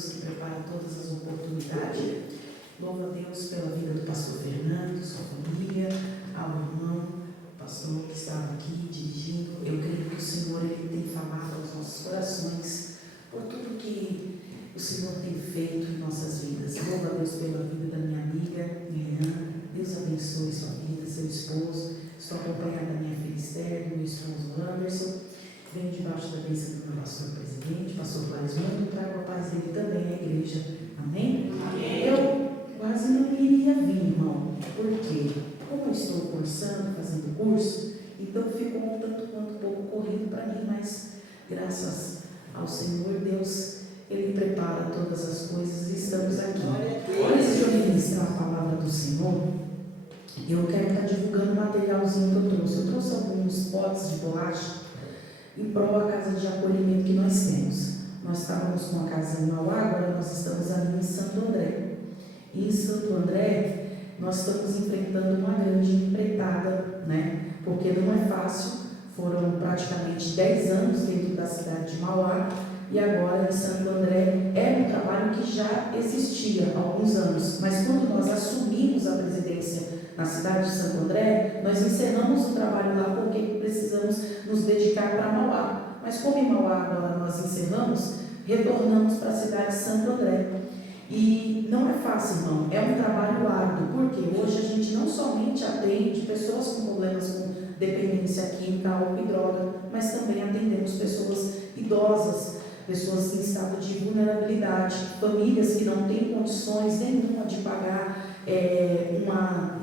Deus que prepara todas as oportunidades. Louvo a Deus pela vida do pastor Fernando, sua família, ao irmão, pastor que estava aqui dirigindo. Eu creio que o Senhor ele tem falado aos nossos corações por tudo que o Senhor tem feito em nossas vidas. Louvo a Deus pela vida da minha amiga Miriam. Deus abençoe sua vida, seu esposo. Estou acompanhada da minha filha Esther, do meu esposo Anderson. Venho debaixo da bênção do meu pastor presidente, pastor Clarismundo, trago a paz dele também à igreja. Amém? Amém? Eu quase não iria vir, irmão, porque como eu estou cursando, fazendo curso, então ficou um tanto quanto pouco corrido para mim, mas graças ao Senhor, Deus, Ele prepara todas as coisas e estamos aqui. Antes de eu ministrar a palavra do Senhor, eu quero estar divulgando o materialzinho que eu trouxe. Eu trouxe alguns potes de bolacha em prol da casa de acolhimento que nós temos. Nós estávamos com a casa em Mauá, agora nós estamos ali em Santo André. E em Santo André, nós estamos enfrentando uma grande empreitada, né? Porque não é fácil, foram praticamente 10 anos dentro da cidade de Mauá, e agora em Santo André é um trabalho que já existia há alguns anos, mas quando nós assumimos a presidência na cidade de Santo André, nós encerramos o trabalho lá porque precisamos nos dedicar para Mauá. Mas como em Mauá agora nós encerramos, retornamos para a cidade de Santo André. E não é fácil, irmão, é um trabalho árduo, porque hoje a gente não somente atende pessoas com problemas com dependência química, álcool e droga, mas também atendemos pessoas idosas, pessoas em estado de vulnerabilidade, famílias que não têm condições nenhuma de pagar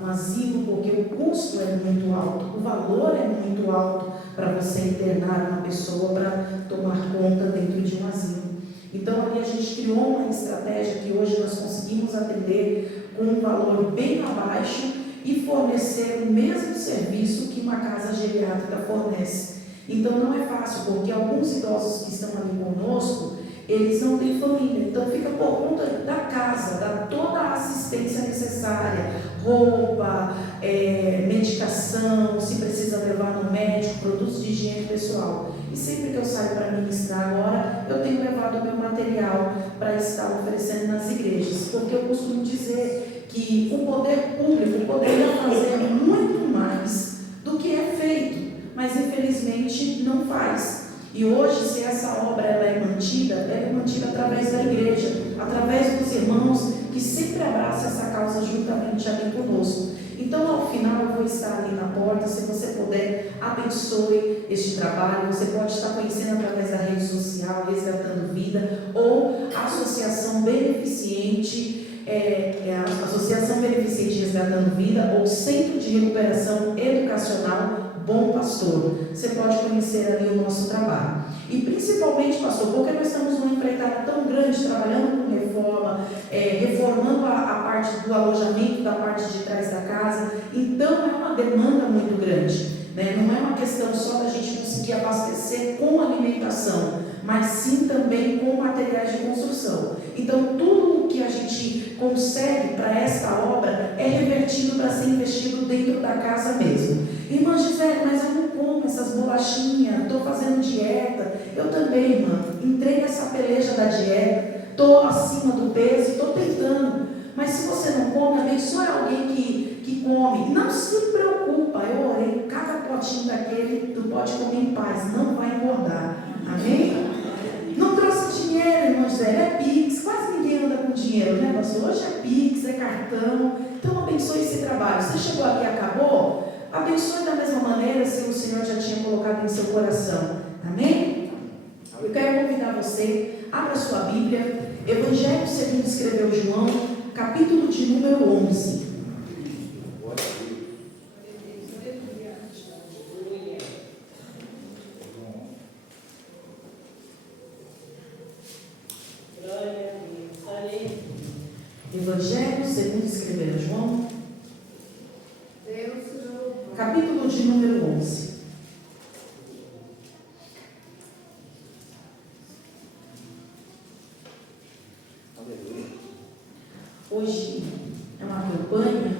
um asilo, porque o custo é muito alto, o valor é muito alto para você internar uma pessoa para tomar conta dentro de um asilo. Então ali a gente criou uma estratégia que hoje nós conseguimos atender com um valor bem abaixo e fornecer o mesmo serviço que uma casa geriátrica fornece. Então não é fácil, porque alguns idosos que estão ali conosco, eles não têm família, então fica por conta da casa, da toda a assistência necessária, roupa, medicação, se precisa levar no médico, produtos de higiene pessoal. E sempre que eu saio para ministrar agora, eu tenho levado o meu material para estar oferecendo nas igrejas, porque eu costumo dizer que o poder público poderia fazer muito mais do que é feito, mas infelizmente não faz. E hoje, se essa obra ela é mantida através da igreja, através dos irmãos que sempre abraçam essa causa juntamente ali conosco. Então, ao final, eu vou estar ali na porta. Se você puder, abençoe este trabalho. Você pode estar conhecendo através da rede social, Resgatando Vida, ou a Associação Beneficente, a Associação Beneficente Resgatando Vida, ou Centro de Recuperação Educacional Bom Pastor. Você pode conhecer ali o nosso trabalho. E principalmente, pastor, porque nós estamos numa empreitada tão grande, trabalhando com reforma, reformando a parte do alojamento, da parte de trás da casa. Então é uma demanda muito grande, né? Não é uma questão só da gente conseguir abastecer com alimentação, mas sim também com materiais de construção. Então tudo o que a gente consegue para esta obra é revertido para ser investido dentro da casa mesmo. Irmã Gisele, mas eu não como essas bolachinhas, estou fazendo dieta. Eu também, irmã, entrei nessa peleja da dieta, estou acima do peso, estou tentando. Mas se você não come, abençoe alguém que come. Não se preocupa, eu orei, cada potinho daquele, tu pode comer em paz, não vai engordar. Amém? Não trouxe dinheiro, irmã Gisele, é Pix, quase ninguém anda com dinheiro, né, pastor? Hoje é Pix, é cartão. Então abençoe esse trabalho. Você chegou aqui e acabou? Abençoe da mesma maneira se o Senhor já tinha colocado em seu coração. Amém? Eu quero convidar você, abra sua Bíblia, Evangelho segundo escreveu João, capítulo de número 11. Evangelho segundo escreveu João, capítulo de número 11. Hoje é uma campanha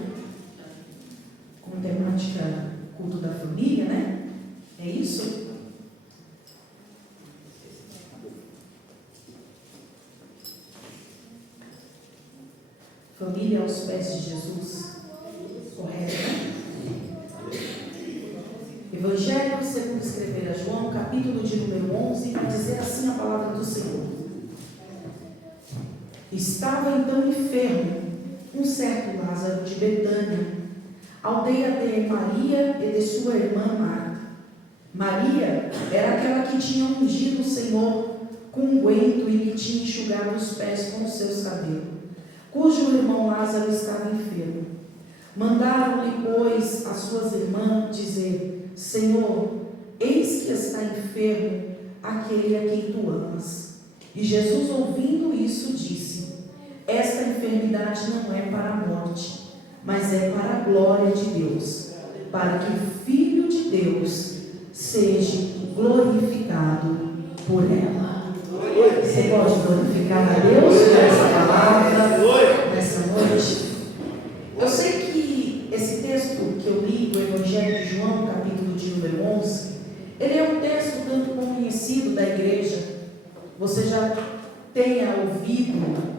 com temática culto da família, né? É isso? família aos pés de Jesus. Correto? Evangelho segundo escrever a João, capítulo de número 11, vai dizer assim a palavra do Senhor. Estava então enfermo um certo Lázaro de Betânia, aldeia de Maria e de sua irmã Marta. Maria era aquela que tinha ungido o Senhor com unguento e lhe tinha enxugado os pés com os seus cabelos, cujo irmão Lázaro estava enfermo. Mandaram-lhe, pois, as suas irmãs dizer: Senhor, eis que está enfermo aquele a quem tu amas. E Jesus, ouvindo isso, disse: esta enfermidade não é para a morte, mas é para a glória de Deus, para que o Filho de Deus seja glorificado por ela. Você pode glorificar a Deus por essa palavra nessa noite? Eu sei que esse texto que eu li do Evangelho de João, capítulo de número 11, ele é um texto tanto conhecido da igreja. Você já tenha ouvido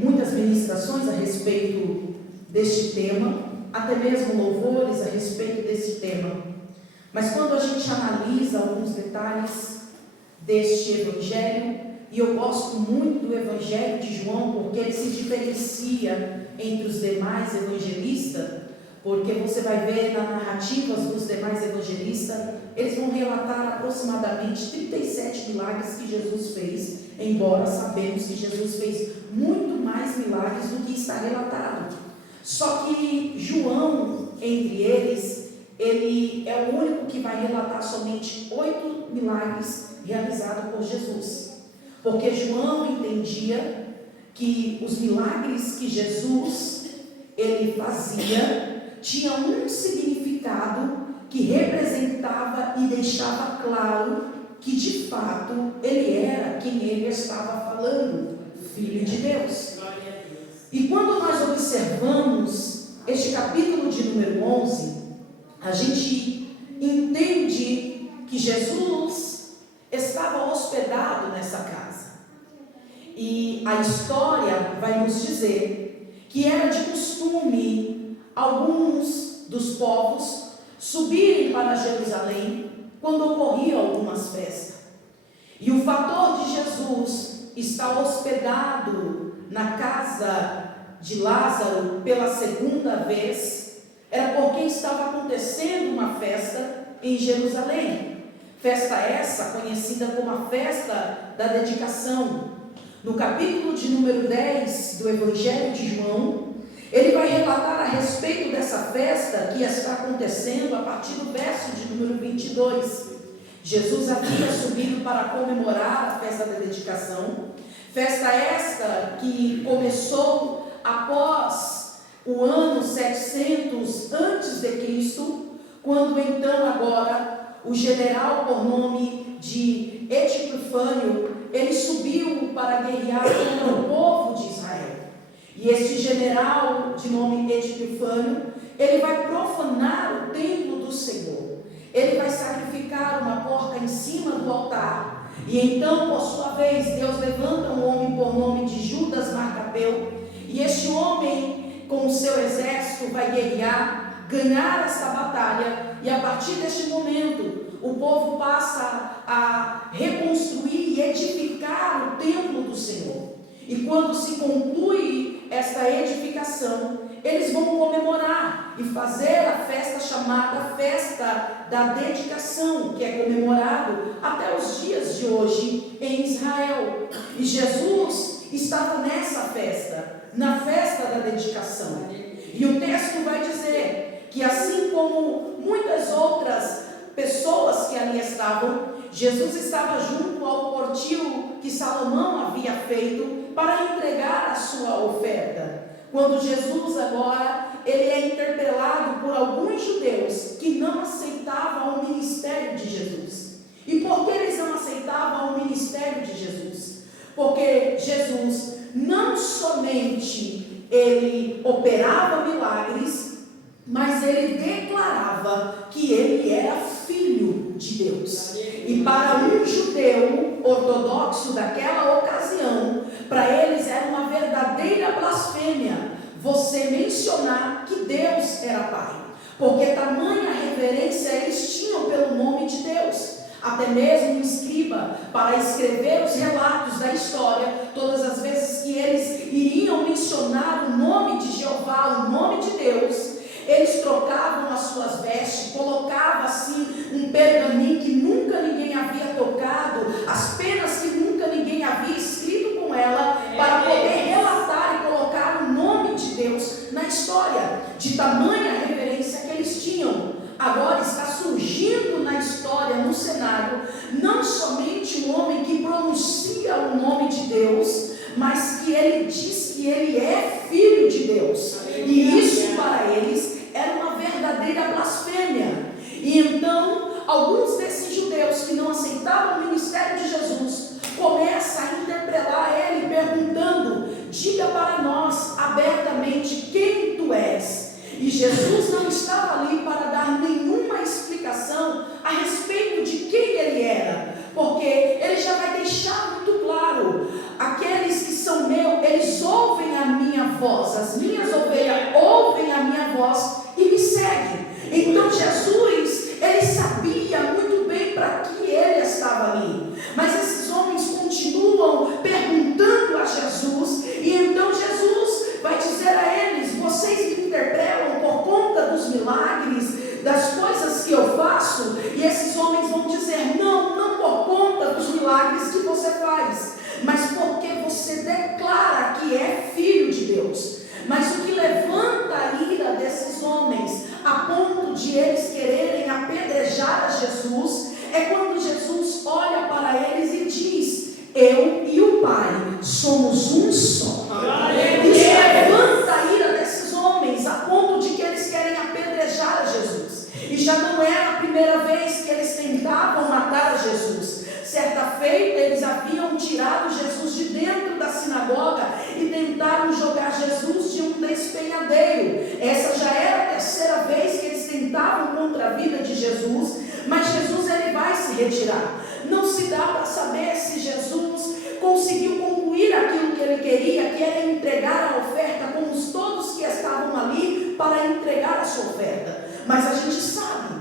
muitas ministrações a respeito deste tema, até mesmo louvores a respeito desse tema. Mas quando a gente analisa alguns detalhes deste Evangelho, e eu gosto muito do Evangelho de João, porque ele se diferencia entre os demais evangelistas, porque você vai ver nas narrativas dos demais evangelistas, eles vão relatar aproximadamente 37 milagres que Jesus fez, embora sabemos que Jesus fez muito mais milagres do que está relatado. Só que João, entre eles, ele é o único que vai relatar somente 8 milagres realizados por Jesus. Porque João entendia que os milagres que Jesus ele fazia tinha um significado que representava e deixava claro que de fato ele era quem ele estava falando, Filho de Deus. E quando nós observamos este capítulo de número 11, a gente entende que Jesus estava hospedado nessa casa. E a história vai nos dizer que era de costume alguns dos povos subirem para Jerusalém quando ocorriam algumas festas. E o fator de Jesus estar hospedado na casa de Lázaro pela segunda vez era porque estava acontecendo uma festa em Jerusalém. Festa essa conhecida como a festa da dedicação. No capítulo de número 10 do Evangelho de João, ele vai relatar a respeito dessa festa que está acontecendo a partir do verso de número 22. Jesus havia subido para comemorar a festa da dedicação, festa esta que começou após o ano 700 antes de Cristo, quando então agora o general por nome de Epifânio, ele subiu para guerrear contra o povo de Israel. E este general de nome Epifânio, ele vai profanar o templo do Senhor. Ele vai sacrificar uma porca em cima do altar. E então, por sua vez, Deus levanta um homem por nome de Judas Macabeu. E este homem, com o seu exército, vai guerrear, ganhar essa batalha. E a partir deste momento, o povo passa a reconstruir e edificar o templo do Senhor. E quando se conclui esta edificação, eles vão comemorar e fazer a festa chamada Festa da Dedicação, que é comemorado até os dias de hoje em Israel. E Jesus estava nessa festa, na festa da dedicação. E o texto vai dizer que assim como muitas outras pessoas que ali estavam, Jesus estava junto ao portil que Salomão havia feito para entregar a sua oferta. Quando Jesus agora, ele é interpelado por alguns judeus que não aceitavam o ministério de Jesus. E por que eles não aceitavam o ministério de Jesus? Porque Jesus não somente ele operava milagres, mas ele declarava que ele era filho de Deus. E para um judeu ortodoxo daquela ocasião, para eles era uma verdadeira blasfêmia blasfêmia você mencionar que Deus era Pai, porque tamanha reverência eles tinham pelo nome de Deus. Até mesmo um escriba, para escrever os relatos da história, todas as vezes que eles iriam mencionar o nome de Jeová, o nome de Deus, eles trocavam as suas vestes, colocavam assim um pergaminho que nunca ninguém havia tocado, as penas que nunca ninguém havia escrito com ela, para poder relatar e colocar o nome de Deus na história, de tamanha reverência que eles tinham. Agora está surgindo na história, no cenário, não somente um homem que pronuncia o nome de Deus, mas que ele diz que ele é filho de Deus. E isso para eles era uma verdadeira blasfêmia. E então, alguns desses judeus que não aceitavam o ministério de Jesus, começam a interpelar ele, perguntando: diga para nós abertamente quem tu és. E Jesus não estava ali para dar nenhuma explicação a respeito de quem ele era, porque ele já vai deixar muito claro: aqueles que são meus, eles ouvem a minha voz, as minhas ovelhas ouvem a minha voz e me seguem. Então Jesus, ele sabia muito bem para que ele estava ali, mas esses homens continuam perguntando a Jesus, e então Jesus vai dizer a eles: vocês me interpelam por conta dos milagres, das coisas que eu faço? E esses homens vão dizer: não por conta dos milagres que você faz, mas porque você declara que é filho de Deus. Mas o que levanta a ira desses homens, a ponto de eles quererem apedrejar a Jesus, é quando Jesus olha para eles e diz: eu e o Pai somos um só. Isso levanta a ira desses homens, a ponto de que eles querem apedrejar a Jesus. E já não era a primeira vez que eles tentavam matar a Jesus. Certa feita eles haviam tirado Jesus de dentro da sinagoga e tentaram jogar Jesus de um despenhadeiro. Essa já era a terceira vez que eles tentavam contra a vida de Jesus, mas Jesus ele vai se retirar. Não se dá para saber se Jesus conseguiu concluir aquilo que ele queria, que era entregar a oferta com os todos que estavam ali para entregar a sua oferta. Mas a gente sabe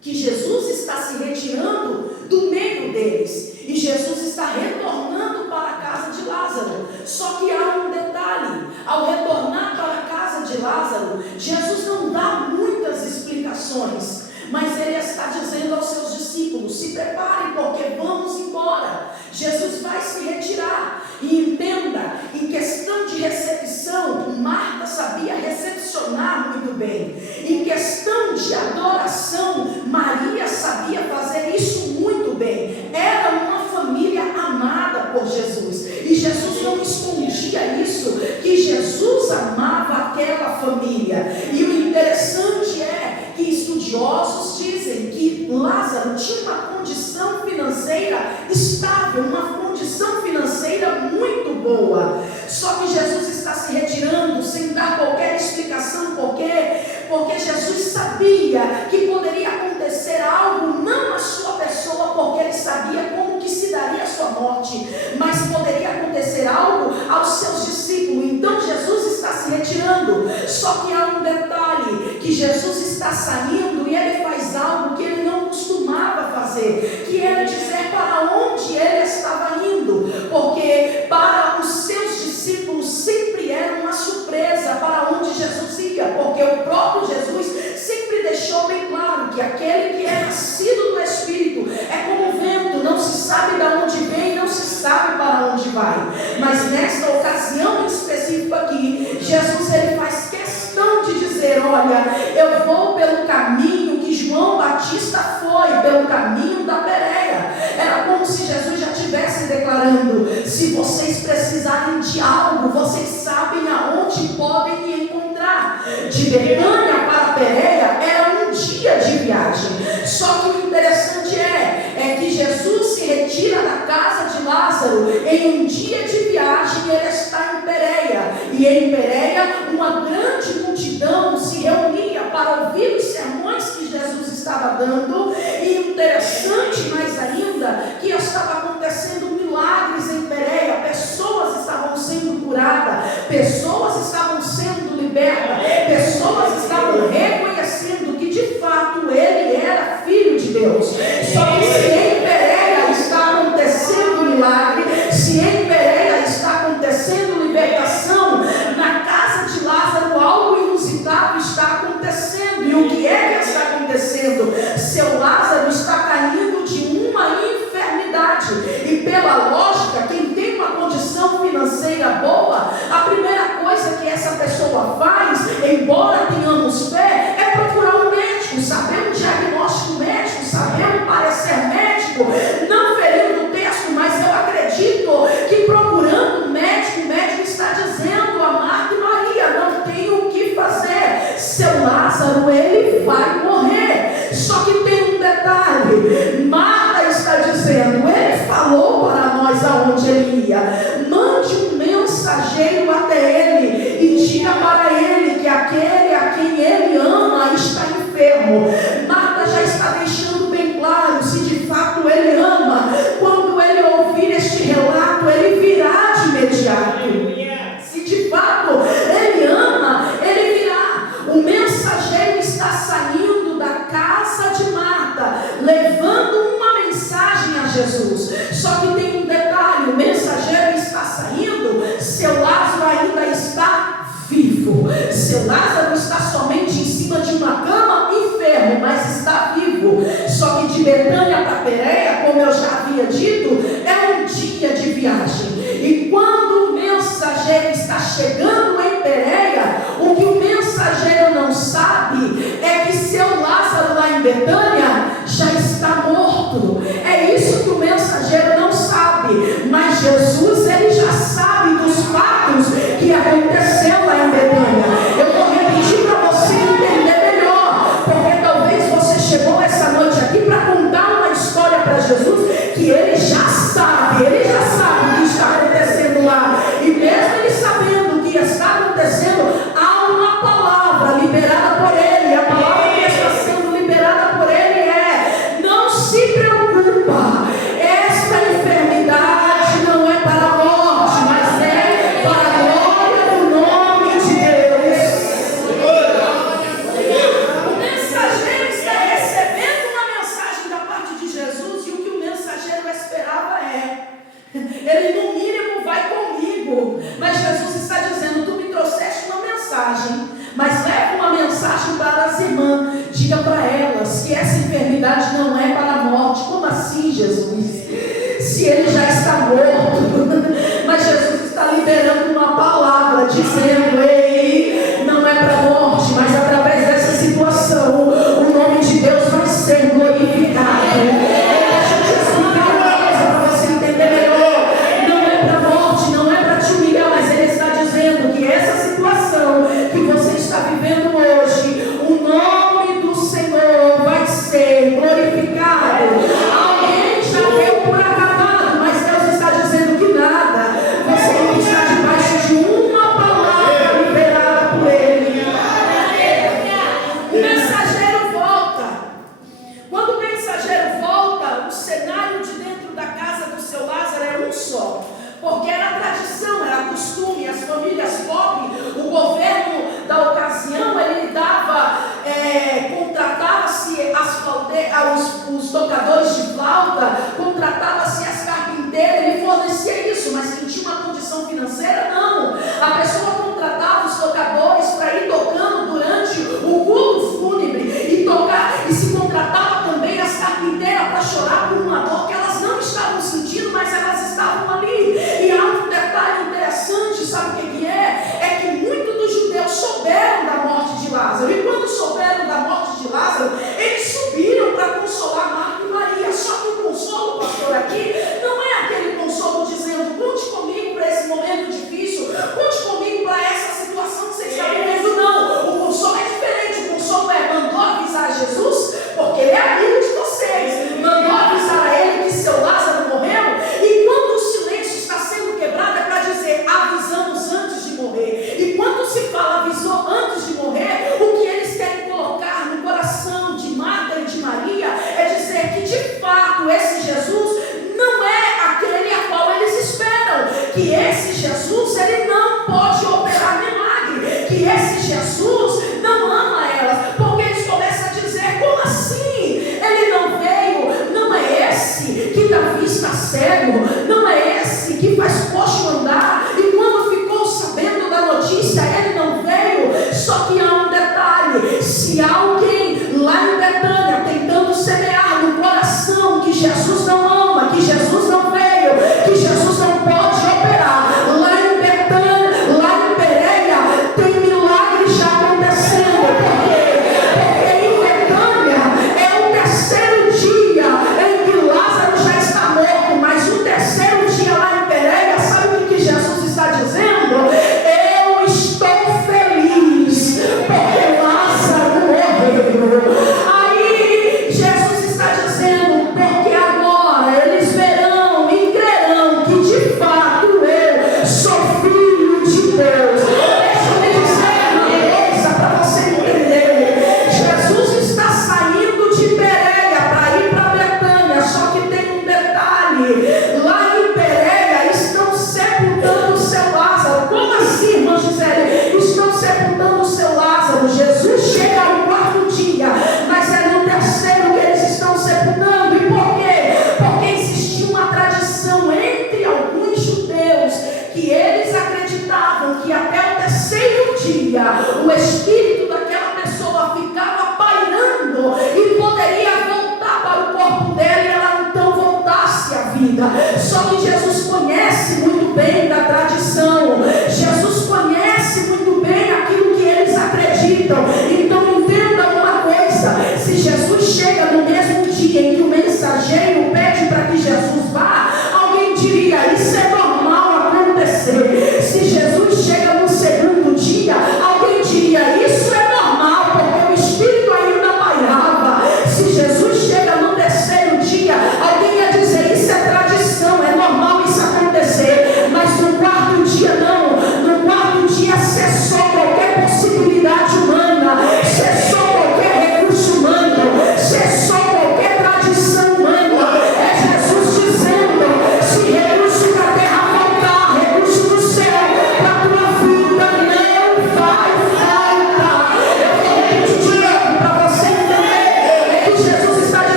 que Jesus está se retirando do meio deles, e Jesus está retornando para a casa de Lázaro. Só que há um detalhe: ao retornar para a casa de Lázaro, Jesus não dá muitas explicações, mas ele está dizendo aos seus discípulos: se preparem, porque vamos embora. Jesus vai se retirar. E entenda, em questão de recepção, Marta sabia recepcionar muito bem. Em questão de adoração, Maria sabia fazer isso muito bem. Era uma família amada por Jesus, e Jesus não escondia isso, que Jesus amava aquela família. E o interessante é que estudiosos dizem que Lázaro tinha uma condição financeira estável, uma condição financeira muito boa. Só que Jesus está se retirando sem dar qualquer explicação. Por quê? Porque Jesus sabia que poderia acontecer algo, não à sua pessoa, porque ele sabia como que se daria a sua morte, mas poderia acontecer algo aos seus discípulos. Então Jesus está se retirando. Só que há um detalhe, que Jesus está saindo e ele faz algo que ele não costumava fazer, que era dizer para onde ele estava indo, porque para os seus discípulos sempre era uma surpresa para onde Jesus ia, porque o próprio Jesus sempre deixou bem claro que aquele que é nascido do Espírito é como o vento, não se sabe de onde vem, não se sabe para onde vai. Mas nesta ocasião específica aqui, Jesus ele faz questão de dizer: olha, eu vou pelo caminho que João Batista foi, pelo caminho da Pérea. Era como se Jesus já estivesse declarando: se vocês precisarem de algo, vocês sabem aonde podem me encontrar. De Betânia para Pérea era um dia de viagem. Só que o interessante é que Jesus se retira da casa de Lázaro em um dia de viagem, e ele está em Pérea. E em Pérea uma grande multidão se reunia para ouvir os sermões que Jesus estava dando. E interessante mais ainda, que estava acontecendo milagres em Pérea. Pessoas estavam sendo curadas, pessoas Se em Bereia está acontecendo libertação, na casa de Lázaro algo inusitado está acontecendo. E o que é que está acontecendo? Seu Lázaro está caindo de uma enfermidade. E pela lógica, quem tem uma condição financeira boa, a primeira coisa que essa pessoa faz, embora tenhamos fé, é procurar um médico, saber um diagnóstico médico, saber um parecer médico, não ferindo o texto, mas eu acredito que procurando um médico, o médico está dizendo a Marta e Maria, não tem o que fazer, seu Lázaro, ele vai morrer. Só que tem um detalhe, Marta está dizendo, ele falou para nós aonde ele ia, mande um mensageiro até ele e diga para ele que aquele a quem ele ama está enfermo. Marta já está deixando bem claro, se de fato ele ama, quando ele ouvir este relato, ele virá de imediato. Se de fato ele ama, ele virá. O mensageiro está saindo da casa de Marta, levando uma mensagem a Jesus. Só que tem um detalhe, o mensageiro está saindo, seu Lázaro ainda está vivo. Seu Lázaro está somente em cima de uma cama, enfermo, mas está vivo. Só que de Betânia para Bereia, como eu já havia dito, é um dia de viagem. E quando o mensageiro está chegando em Bereia, o que o mensageiro não sabe é que seu Lázaro lá em Betânia já está morto. É isso que o mensageiro não sabe. Mas Jesus, ele já sabe dos fatos que aconteceu lá em Betânia. Eu vou repetir para você entender melhor, porque talvez você chegou essa noite aqui para contar uma história para Jesus que ele já sabe o que está acontecendo lá. E mesmo ele sabendo o que está acontecendo, há uma palavra liberada por ele. A palavra que está sendo liberada por ele é: não se preocupa, esta enfermidade não é para a morte, mas é para a glória do nome de Deus. O mensageiro está recebendo uma mensagem da parte de Jesus, e o que o mensageiro esperava ele no mínimo vai comigo. Mas Jesus está dizendo: tu me trouxeste uma mensagem, mas leva uma mensagem para as irmãs, diga para elas que essa enfermidade não é para a morte. Como assim, Jesus? Se ele já está morto. Mas Jesus está liberando uma palavra, dizendo: ei, não é para a morte, mas através dessa situação o nome de Deus vai ser glorificado. Deixa eu te explicar uma coisa para você entender melhor. Não é para a morte, não é para te humilhar, mas ele está dizendo que essa situação que você está vivendo hoje, o nome do Senhor vai ser glorificado. Alguém já deu por acabado, mas Deus está dizendo que nada. Você está debaixo de uma palavra liberada por ele. O mensageiro volta. Quando o mensageiro volta, o cenário de dentro da casa do seu Lázaro é um só. Porque era tradição, era costume, as famílias pobres, o governo da ocasião, ele dava, contratava-se os tocadores de flauta, contratava-se as carpinteiras, ele fornecia isso, mas quem tinha uma condição financeira, não. A pessoa contratava os tocadores para ir tocando durante o culto fúnebre e se contratava também as carpinteiras para chorar por uma dor que elas não estavam sentindo, mas elas estavam ali. E há um detalhe interessante, sabe o que é? É que muitos dos judeus souberam da morte de Lázaro, e quando souberam da morte de Lázaro, eles subiram para consolar Marta e Maria. Só que o consolo, pastor, aqui não é aquele consolo dizendo: conte comigo para esse momento difícil, conte comigo para essa situação que você está vivendo. Não, o consolo é diferente. O consolo mandou avisar Jesus, porque ele é amigo de vocês, mandou avisar a ele que seu Lázaro morreu, e quando o silêncio está sendo quebrado é para dizer: avisamos antes de morrer. E quando se fala avisou antes de morrer, o que eles querem colocar no coração de Marta e de Maria é dizer que de fato esse Jesus não é aquele a qual eles esperam, que esse Jesus ele não pode operar milagre, que esse Jesus não ama elas, porque eles começam a dizer: como assim? Ele não veio? Não é esse que Davi está cego? Não é esse que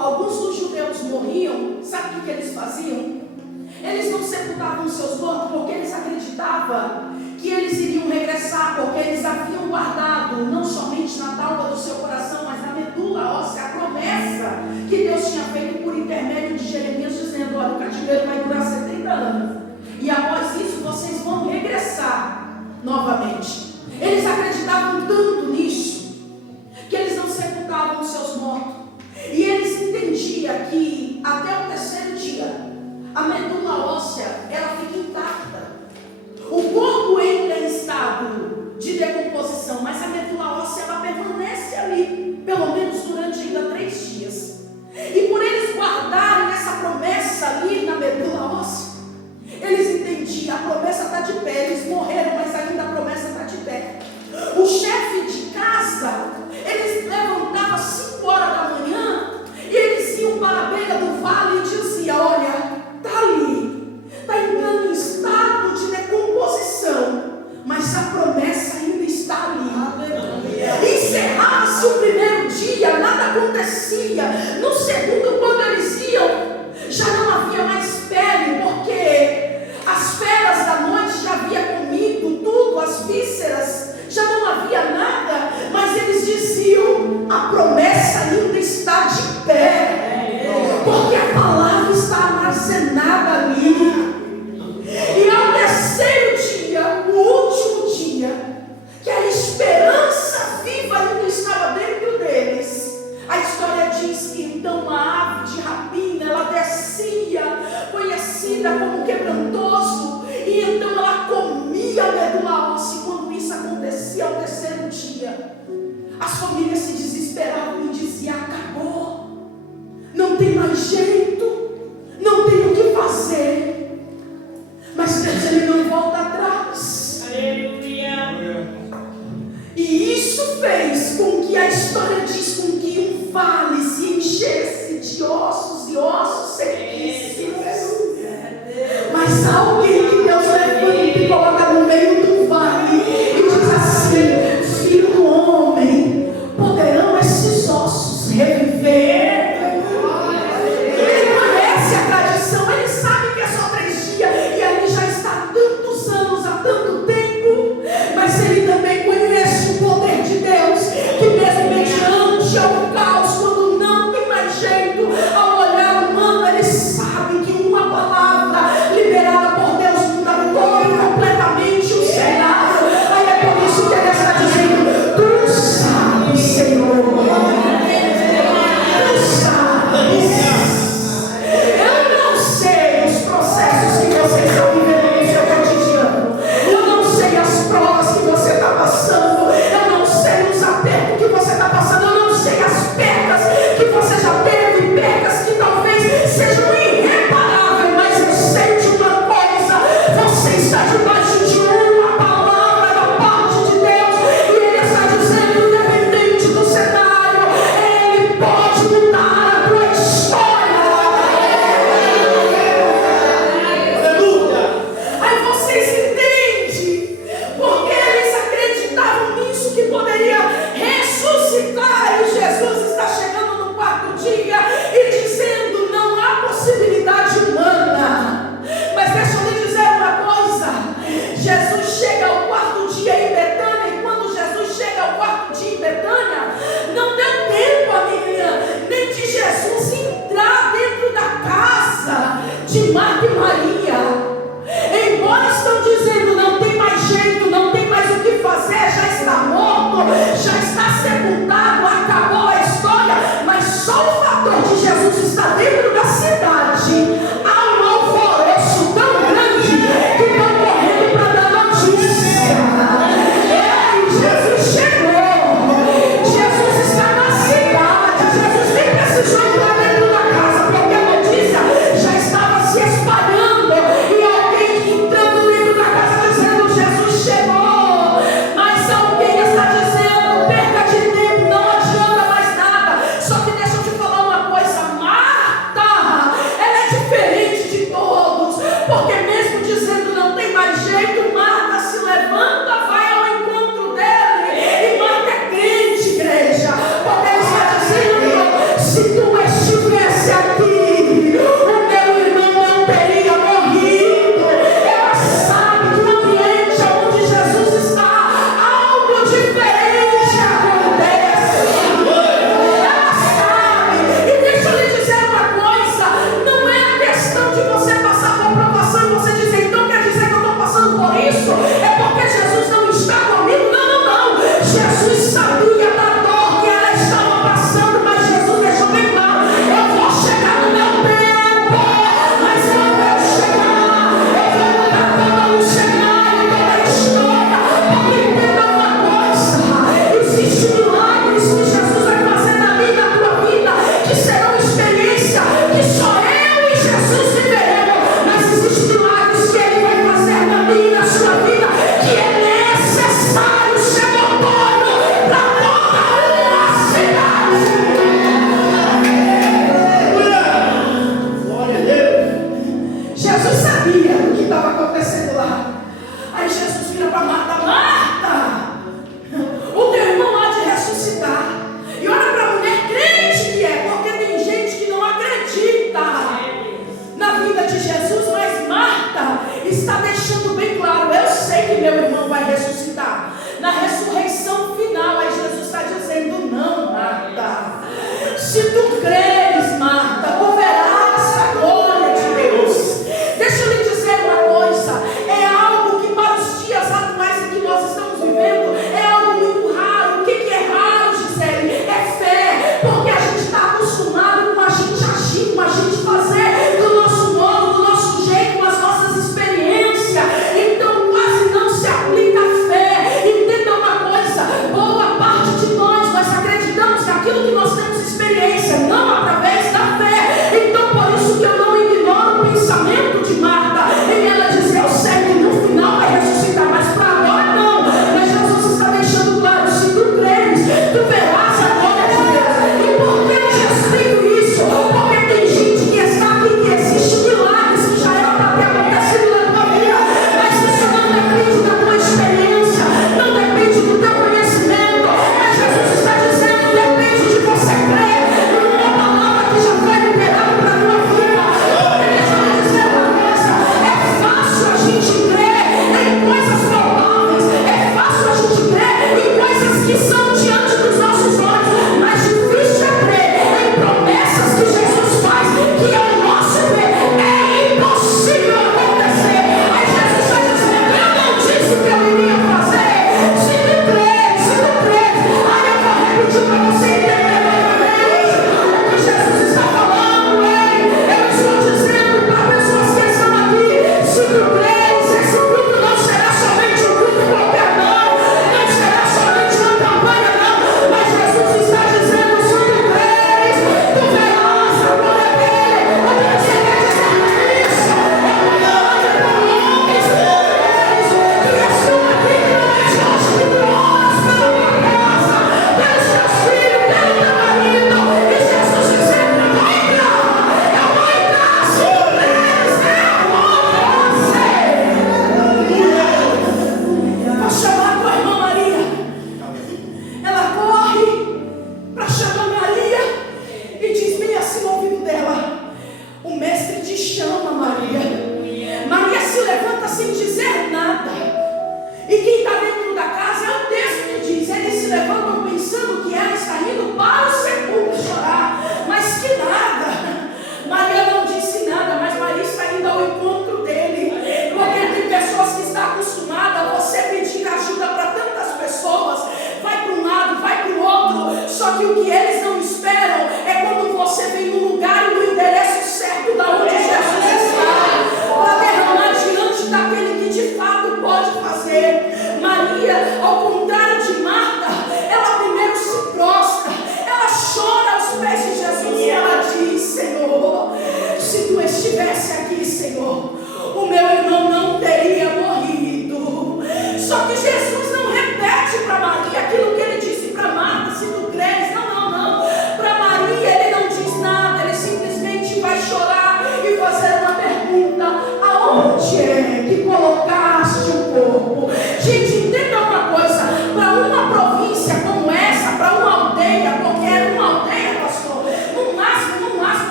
alguns dos judeus morriam, sabe o que eles faziam? Eles não sepultavam seus mortos porque eles acreditavam que eles iriam regressar, porque eles haviam guardado, não somente na tábua do seu coração, mas na medula óssea, a promessa que Deus tinha feito por intermédio de Jeremias, dizendo: olha, o cativeiro vai durar 70 anos, e após isso vocês vão regressar novamente. Eles acreditavam tanto nisso, que eles não sepultavam os seus mortos, e eles entendiam que até o terceiro dia, a medula óssea, ela fica intacta. O corpo entra em estado de decomposição, mas a medula óssea, ela permanece ali, pelo menos durante ainda 3 dias. E por eles guardarem essa promessa ali na medula óssea, eles entendiam, a promessa está de pé. Eles morreram, mas ainda a promessa está de pé. O chefe de casa, eles levantavam às 5 horas da manhã, e eles iam para a beira do vale e diziam: olha, está ali, está entrando em estado de decomposição, mas a promessa ainda está ali. Encerrava-se o primeiro dia, nada acontecia. No segundo, quando eles iam, já não havia mais pele, porque as feras da noite já havia comido tudo, as vísceras, já não havia nada. Mas eles diziam: a promessa ainda está de pé, porque a palavra está armazenada ali. E ao terceiro dia, o último dia, que a esperança viva ainda estava dentro deles, a história diz que então a ave de rapina, ela descia, conhecida como quebrantoso, e então ela comia a medula óssea. E quando isso acontecia ao terceiro dia, as famílias se desesperavam e diziam: acabou, não tem mais jeito, não tem o que fazer. Mas Deus, Ele não volta atrás. Aleluia. E isso fez com que a história diz com que um vale se enchesse de ossos e ossos sequíssimos. Mas alguém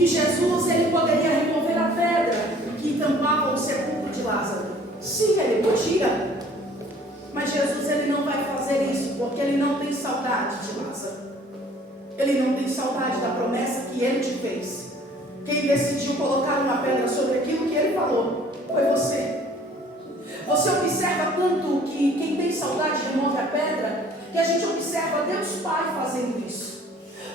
que Jesus ele poderia remover a pedra que tampava o sepulcro de Lázaro. Sim, ele podia. Mas Jesus ele não vai fazer isso, porque ele não tem saudade de Lázaro. Ele não tem saudade da promessa que ele te fez. Quem decidiu colocar uma pedra sobre aquilo que ele falou foi você. Você observa tanto que quem tem saudade remove a pedra, que a gente observa Deus Pai fazendo isso.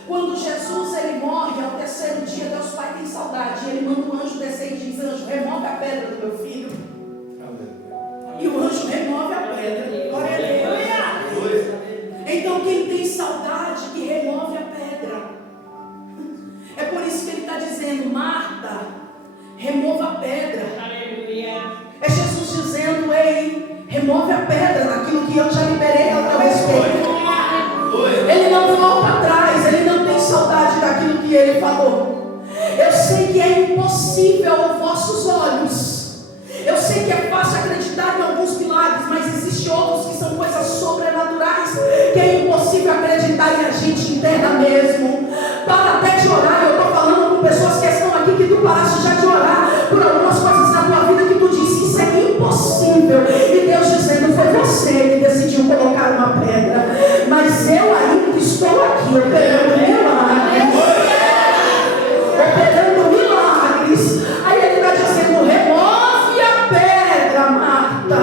Quando Jesus ele morre, ao terceiro dia, Deus Pai tem saudade. Ele manda um anjo descer e diz: anjo, remove a pedra do meu filho. E o anjo remove a pedra. Glória a Deus. Então quem tem saudade que remove a pedra. É por isso que ele está dizendo: Marta, remova a pedra. É Jesus dizendo: ei, remove a pedra daquilo que eu já liberei ao teu respeito. Ele não volta atrás, ele não tem saudade daquilo que ele falou. Eu sei que é impossível aos vossos olhos. Eu sei que é fácil acreditar em alguns milagres, mas existem outros que são coisas sobrenaturais, que é impossível acreditar e a gente entenda mesmo. Para até de orar. Eu estou falando com pessoas que estão aqui, que tu paraste já de orar por algumas coisas na tua vida que tu disse: isso é impossível. E Deus dizendo: foi você que decidiu colocar uma pedra, mas eu ainda estou aqui operando milagres. Operando milagres. Aí ele está dizendo: remove a pedra, Marta.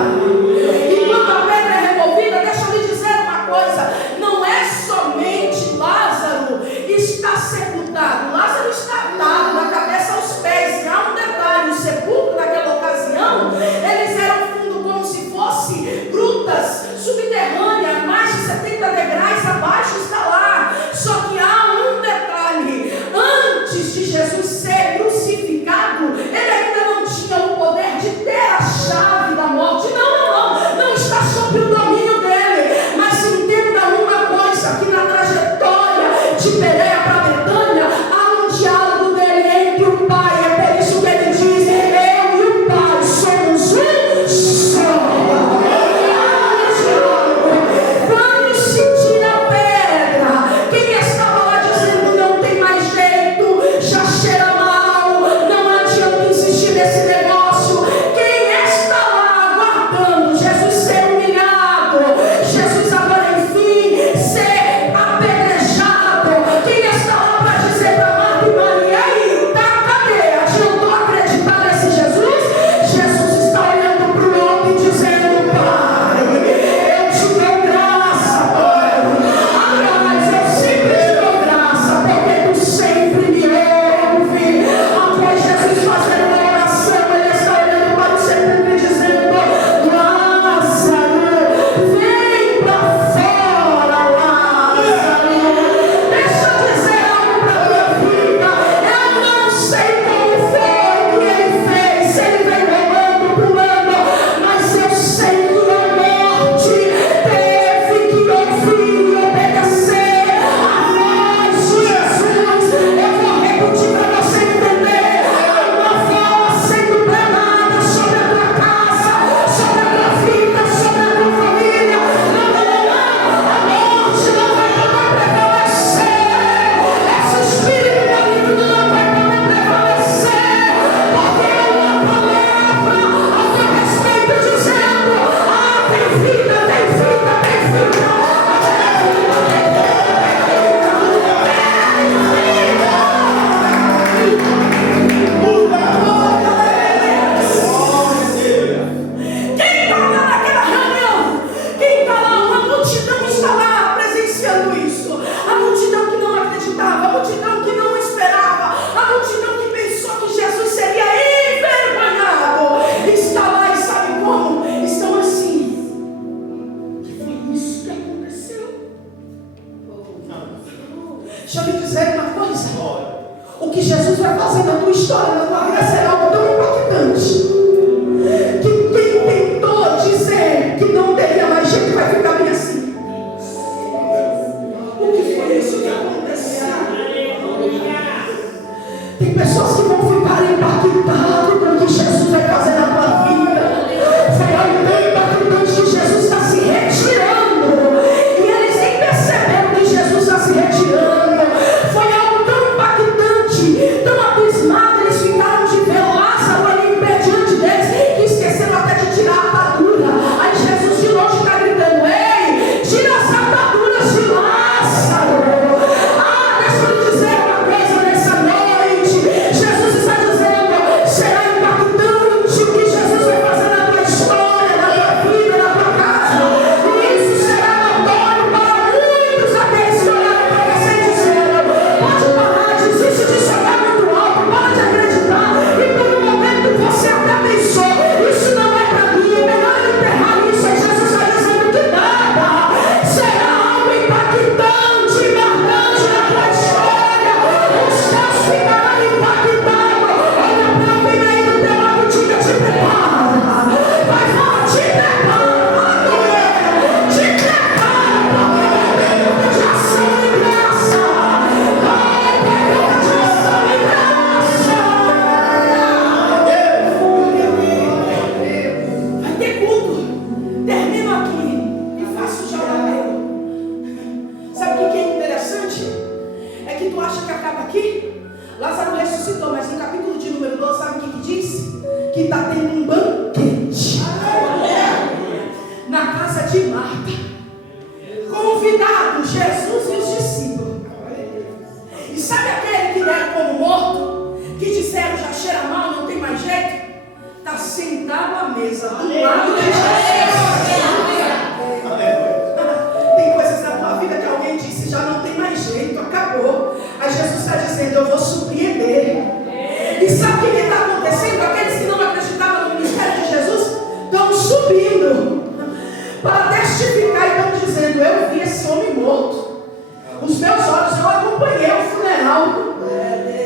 E quando a pedra é removida, deixa eu lhe dizer uma coisa: não é somente Lázaro está sepultado. Lázaro está atado da cabeça aos pés. E há um detalhe: o sepulcro naquela ocasião, eles eram fundo como se fosse grutas subterrâneas, mais de 70 degraus abaixo está lá. Só que há um detalhe: antes de Jesus ser crucificado, ele ainda não tinha o poder de ter a chave da morte. Não está sob o domínio dele. Mas entenda uma coisa: que na trajetória de Pereira para Betânia há um diálogo dele entre o Pai. É por isso que ele diz: eu e o Pai somos um só. Quando se tira a pedra, quem estava lá dizendo: não tem mais jeito, já cheira mal, não adianta insistir nesse negócio. Quem está lá aguardando Jesus ser humilhado, Jesus agora enfim ser apedrejado, quem está lá para dizer para Marta e Maria: aí, tá, cadê? Adiantou acreditar nesse Jesus? Jesus está olhando para o homem e dizendo: Pai, eu te dou graça, Pai. Aliás, eu sempre te dou graça, porque tu sempre me ouve. Após Jesus fazer uma oração, ele está olhando para o sepulcro e dizendo: Lázaro, vem para fora, Lázaro. Deixa eu dizer algo para a tua vida. Eu não sei como foi que ele fez, se ele veio rolando, pulando, mas eu sei que a morte teve que ouvir e obedecer a voz de Jesus. Eu vou repetir para você entender. Há uma voz sendo bramada sobre a tua casa, sobre a tua vida, sobre a tua família. A morte não vai poder prevalecer. Esse espírito maligno não vai poder prevalecer, porque é uma palavra ao teu respeito dizendo: tem vida, tem vida, tem vida. Quem está lá naquela reunião? Quem está lá? Uma multidão está lá presenciando isso. A multidão que não acreditava, a multidão que não esperava, a multidão que pensou que Jesus seria envergonhado, está lá e sabe como? Estão assim: que foi isso que aconteceu? Deixa eu lhe dizer uma coisa: o que Jesus vai fazer na tua história, na tua vida, será algo tão impactante que quem tentou dizer que não teria mais jeito vai ficar bem assim. O que foi isso que aconteceu? Tem pessoas que vão ficar impactadas com o que Jesus vai fazer na tua vida. Foi algo tão impactante que Jesus está se retirando e eles nem perceberam que Jesus está se retirando. Foi algo tão impactante, tão tu acha que acaba aqui? Lázaro ressuscitou, mas no capítulo de número 12, sabe o que diz? Que está tendo um banquete na casa de Marta. Convidados, Jesus e os discípulos. E sabe aquele que deram como morto? Que disseram, já cheira mal, não tem mais jeito? Está sentado à mesa do lado de Jesus. Tem coisas na tua vida que alguém disse, já não tem mais jeito, acabou. Aí Jesus está dizendo, eu vou surpreender. E sabe o que está acontecendo? Aqueles que não acreditavam no ministério de Jesus estão subindo para testificar e estão dizendo, eu vi esse homem morto. Os meus olhos, eu acompanhei o funeral.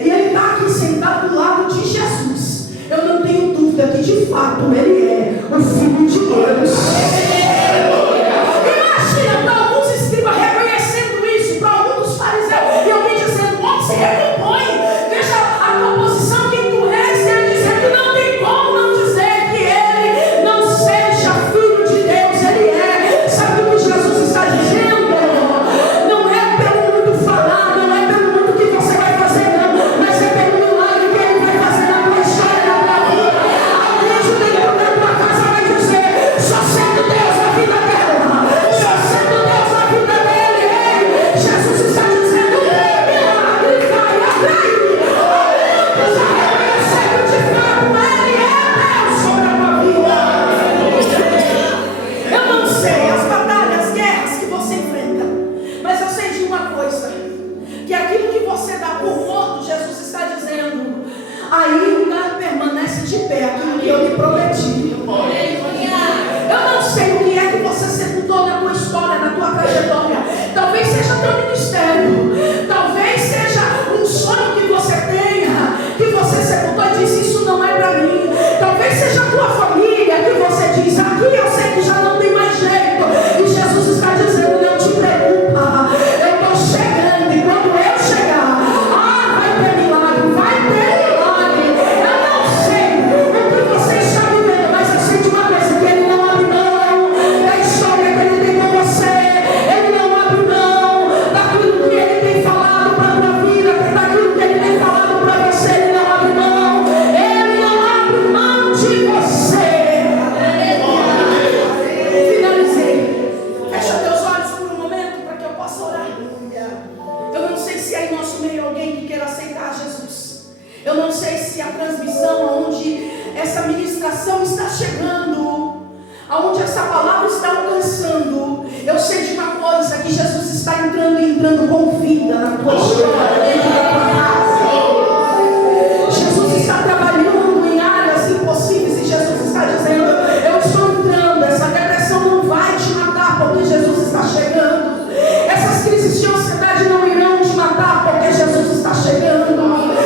E ele está aqui sentado do lado de Jesus. Eu não tenho dúvida que de fato ele é o Filho de Deus. Imagina para alguns escribas reconhecendo isso, para alguns dos fariseus, e alguém dizendo, como se recompõe? Veja a composição que tu és, e ele dizendo, não tem como não dizer que ele não seja Filho de Deus, ele é. Sabe o que Jesus está dizendo? Não é pelo muito falar, não é pelo muito que você vai fazer, não, mas é pelo milagre que ele vai fazer na tua história, na tua vida. Alguém de dentro da tua casa vai dizer, só sendo Deus na vida dela, só sendo Deus na vida dele. Jesus está dizendo, milagre vai atrair. Você reconhecer que de fato ele é Deus sobre a tua vida. Eu não sei as batalhas, as guerras que você enfrenta, mas eu sei de uma coisa, que aquilo que você dá por morto, Jesus está dizendo, ainda permanece de pé aquilo que eu lhe prometi. Eu não sei o que é que você sepultou na tua história, na tua trajetória. Talvez seja teu ministério, talvez seja um sonho que você tenha, que você sepultou e disse, isso não é para mim. Talvez seja a tua família, que você diz, aqui eu sei que já não tem mais jeito. E Jesus está dizendo, não te preocupa, eu estou chegando, e quando eu chegar, vai ter milagre, vai ter milagre. Eu não sei o que você está vivendo, mas eu sei de uma coisa, que ele não abre mão da história que ele tem com você. Ele não abre mão daquilo que ele tem falado para a tua vida, daquilo que ele tem falado para você. Ele não abre mão, ele não abre mão de você. Finalizei. Fecha teus olhos por um momento para que eu possa orar. Eu não sei se há em nosso meio alguém que queira aceitar Jesus. Eu não sei se a transmissão, onde essa ministração está chegando, aonde essa palavra está alcançando. Eu sei de uma coisa, que Jesus está entrando e entrando com vida na tua história, dentro da tua casa. Jesus está trabalhando em áreas impossíveis, e Jesus está dizendo, eu estou entrando, essa depressão não vai te matar, porque Jesus está chegando. Essas crises de ansiedade não irão te matar, porque Jesus está chegando.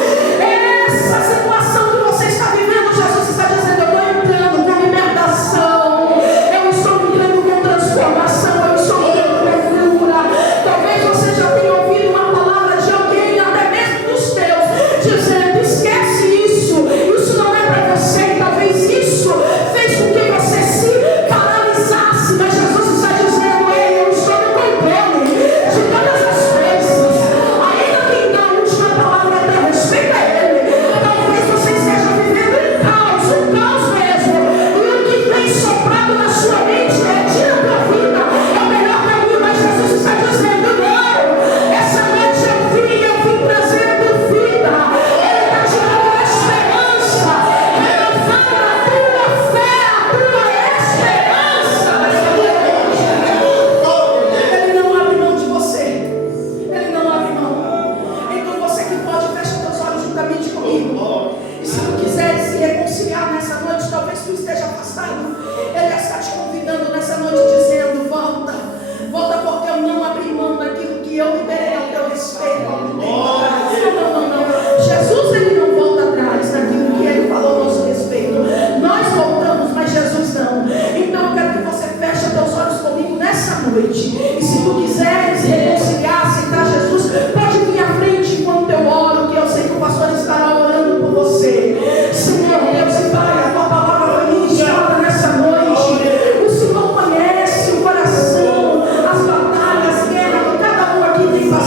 Essa situação que você está vivendo, Jesus está dizendo, eu estou entrando com libertação, eu estou entrando com transformação, eu estou entrando com cura. Talvez você já tenha ouvido uma palavra de alguém, até mesmo dos teus, dizendo, esquece isso, isso não é para você. E talvez isso fez com que você se paralisasse, mas Jesus está dizendo, ei, eu estou no controle de todas as coisas. Ainda que então a última palavra é a respeito a ele. Talvez você esteja vivendo um caos mesmo, e o que tem soprado na sua mente é, tira a tua vida, é o melhor caminho, mas Jesus está dizendo, não, essa noite eu vim trazendo vida. Ele está te dando esperança, renovando a tua fé, a tua esperança. Ele não abre mão de você, ele não abre mão. Então você que pode, fecha teus olhos juntamente comigo. E se tu quiseres se reconciliar nessa noite, talvez tu esteja afastado, ele está te convidando nessa noite, dizendo, volta, porque eu não abri mão daquilo que eu liberei ao teu respeito há algum tempo atrás. Não. Jesus, ele não volta atrás daquilo que ele falou ao nosso respeito. Nós voltamos, mas Jesus não. Então eu quero que você feche teus olhos comigo nessa noite. E se tu quiseres reconciliar, aceitar Jesus, pode vir à frente enquanto eu oro, que eu sei que o pastor estará orando por você. Senhor Deus e Pai, a tua palavra foi ministrada nessa noite. O Senhor conhece o coração, as batalhas, as guerras que cada um aqui tem passado.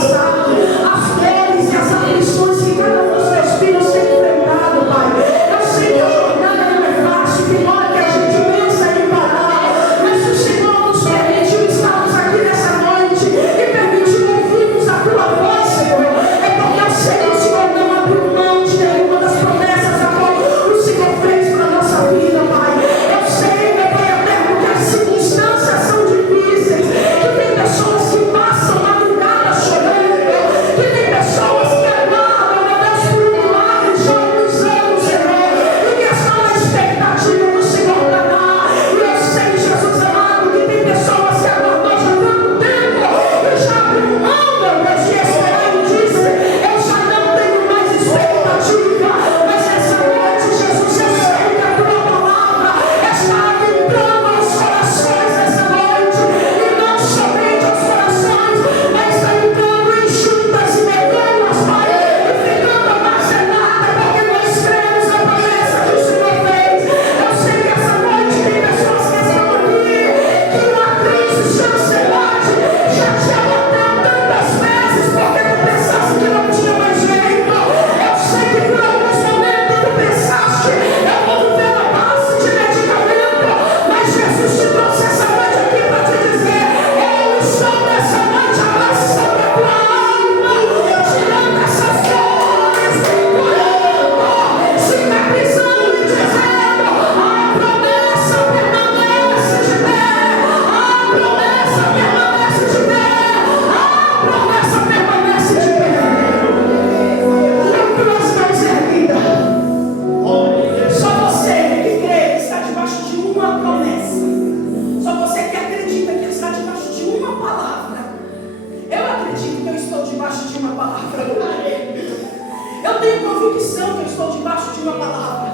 convicção que eu estou debaixo de uma palavra.